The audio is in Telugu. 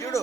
చూడు.